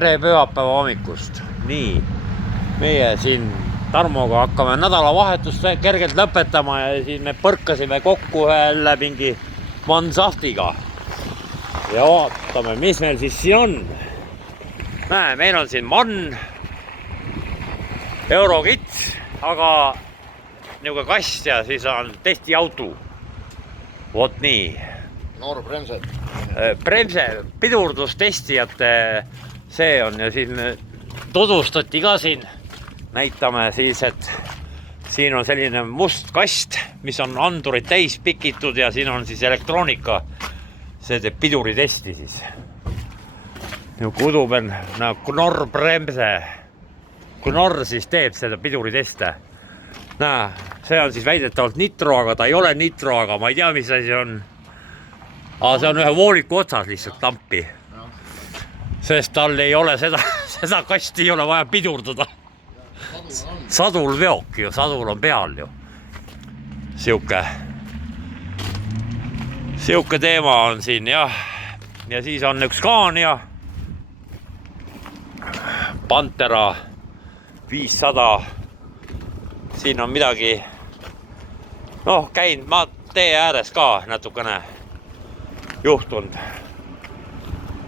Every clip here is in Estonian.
Tere pühapäeva hommikust. Nii, meie siin Tarmoga hakkame nädalavahetust kergelt lõpetama ja siin me põrkasime kokku ühele mingi Mansahtiga. Ja vaatame, mis meil siis siin on. Näe, meil on siin Mann, Eurokits, aga niuke kast ja siis on testiauto. Vot nii. Noor bremsed. Bremse pidurdustestijate see on ja siin tutvustati ka siin. Näitame siis, et siin on selline must kast, mis on andurid täis pikitud ja siin on siis elektroonika. See teeb piduritesti siis. Kuduben Knorr bremse. Knorr siis teeb seda piduriteste. Näe, see on siis väidetavalt nitro, aga ta ei ole nitro, aga ma ei tea, mis asi on. Aga see on ühe vooliku otsas lihtsalt tampi. Sest tal ei ole seda kasti ei ole vaja pidurdada. Sadul veok ju, sadul on peal ju. Siuke teema on siin jah. Ja siis on üks Scania Pantera 500. Siin on midagi, noh, käinud ma tee ääres ka natukene juhtunud.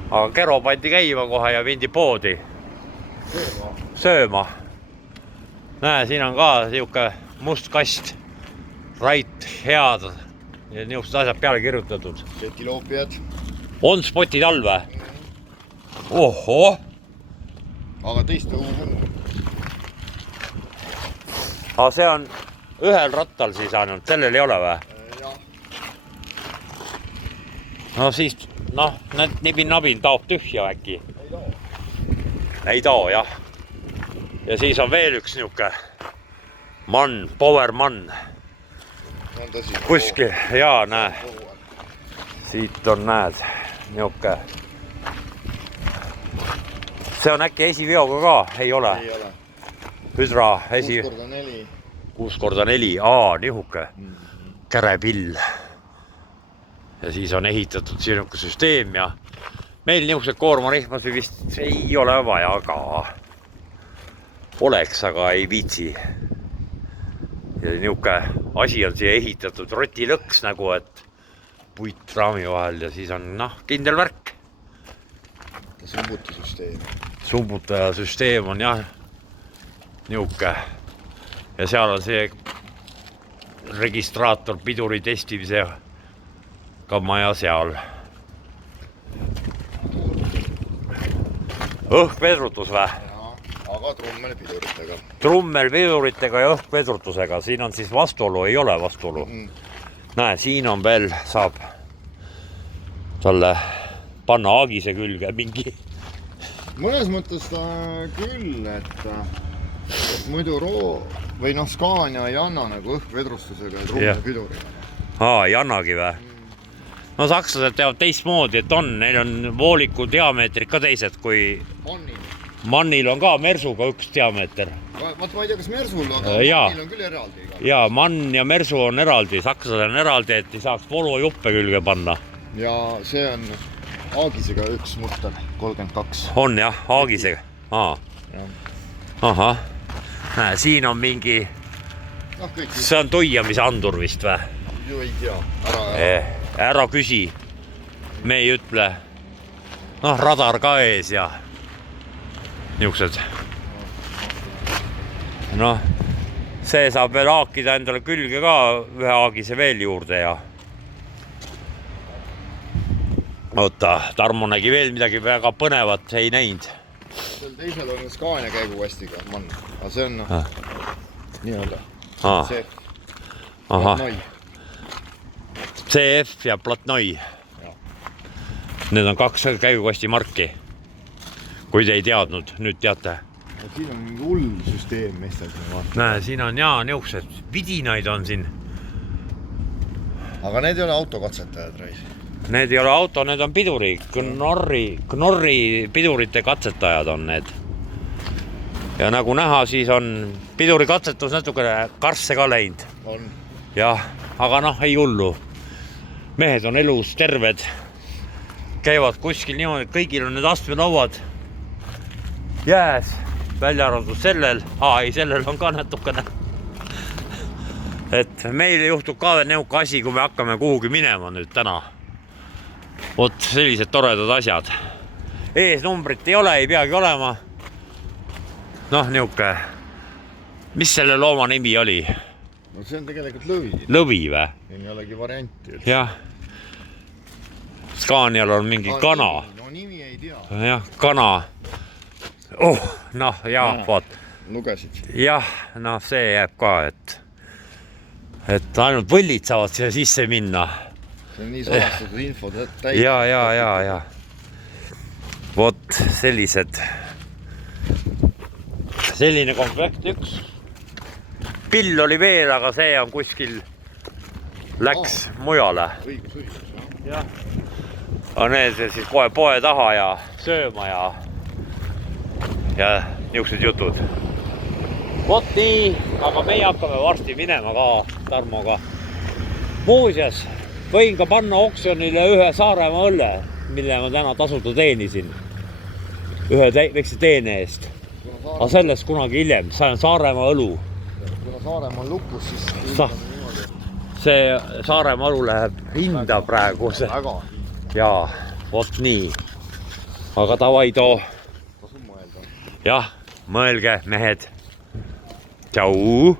Aga kero pandi käima kohe ja vindi poodi sööma. Näe, siin on ka siuke must kast. Right, head ja niisugused asjad peale kirjutatud. Setiloopiad. On spotid all või? Oho! Aga teist õhu. Aga see on ühel rattal siis ainult, sellel ei ole või? Jah. No siis, noh, nibin-nabin taob tühja äkki. Ei too, jah. Ja siis on veel üks niuke Mann, Power Mann. Kuskil, jaa, näe. Siit on, näed, niuke. See on äkki esiveoga ka, ei ole? Ei ole. Hydra, 6x4. 6x4, nihuke. Kärepill. Ja siis on ehitatud sinuke süsteem ja meil niisugused koormarihmasi vist ei ole vaja ka. Oleks, aga ei viitsi. Ja niisugune asi on siia ehitatud rotilõks nagu, et puit raami vahel ja siis on, noh, kindel värk. Sumbutusüsteem. Sumbutajasüsteem on jah niisugune. Ja seal on see registraator piduri testimise ka maja seal. Õhkvedrutus või? Aga trummel piduritega. Trummel piduritega ja õhkvedrutusega. Siin on siis vastuolu, ei ole vastuolu. Näe, siin on veel, saab talle panna aagise külge mingi. Mõnes mõttes ta küll, et muidu või noh, Scania ei anna nagu õhkvedrustusega ja trummel piduriga. Ei annagi või? No sakslased teavad teistmoodi, et on, neil on vooliku diameetrid ka teised kui Mannil on ka Mersuga üks diameeter. Vaat ma ei tea, kas Mersul, aga Mannil on küll eraldi. Jaa, Mann ja Mersu on eraldi, sakslased on eraldi, et ei saaks polojuppe külge panna. Ja see on aagisega üks muster, 32. On jah, aagisega. Ahah. Näe, siin on mingi, see on tuiamise andur vist või? Ju ei tea, ära küsi. Me ei ütle. Noh, radar ka ees ja niisugused. Noh, see saab veel haakida endale külge ka ühe aagise veel juurde ja oota, Tarmo nägi veel midagi väga põnevat, ei näinud. Sel teisel on Scania käigukastiga Mann, aga see on nii-öelda CF. Platnoi. CF ja Platnoi. Need on kaks käigukasti marki. Kui te ei teadnud, nüüd teate. Siin on mingi hull süsteem, meestel. Näe, siin on jaa, niisugused vidinaid on siin. Aga need ei ole autokatsetajad, Rais. Need ei ole auto, need on piduri. Knorri pidurite katsetajad on need. Ja nagu näha, siis on piduri katsetus natukene karsse ka läinud. On. Jah, aga noh, ei hullu. Mehed on elus terved. Käivad kuskil niimoodi, kõigil on need astmelauad. jääs, välja arvatud sellel, ei, sellel on ka natukene. Et meil juhtub ka veel neuka asi, kui me hakkame kuhugi minema nüüd täna. Vot sellised toredad asjad. Ees numbrit ei ole, ei peagi olema. Noh, niuke. Mis selle looma nimi oli? No see on tegelikult lõvi. Lõvi või? Siin ei olegi varianti. Jah. Scanial on mingi kana. No nimi ei tea. Jah, kana. Noh, jah, vaat. Lugesid. Jah, noh, see jääb ka, et ainult võllid saavad siia sisse minna. See on nii salastatud info täis. Ja. Vot sellised. Selline komplekt üks. Pill oli veel, aga see on kuskil läks mujale. Õigus. Jah. On need siis poe taha ja sööma ja niisugused jutud. Vot nii, aga meie hakkame varsti minema ka Tarmoga. Muuseas, võin ka panna oksjonile ühe Saaremaa õlle, mille ma täna tasuta teenisin. Ühe väikse teene eest. Aga sellest kunagi hiljem, see on Saaremaa õlu. Kuna Saaremaa on lukus, siis see Saaremaa õlu läheb hinda praegu. Väga. Jaa, vot nii. Aga tavai too. Tasub mõelda. Jah, mõelge, mehed. Tšau!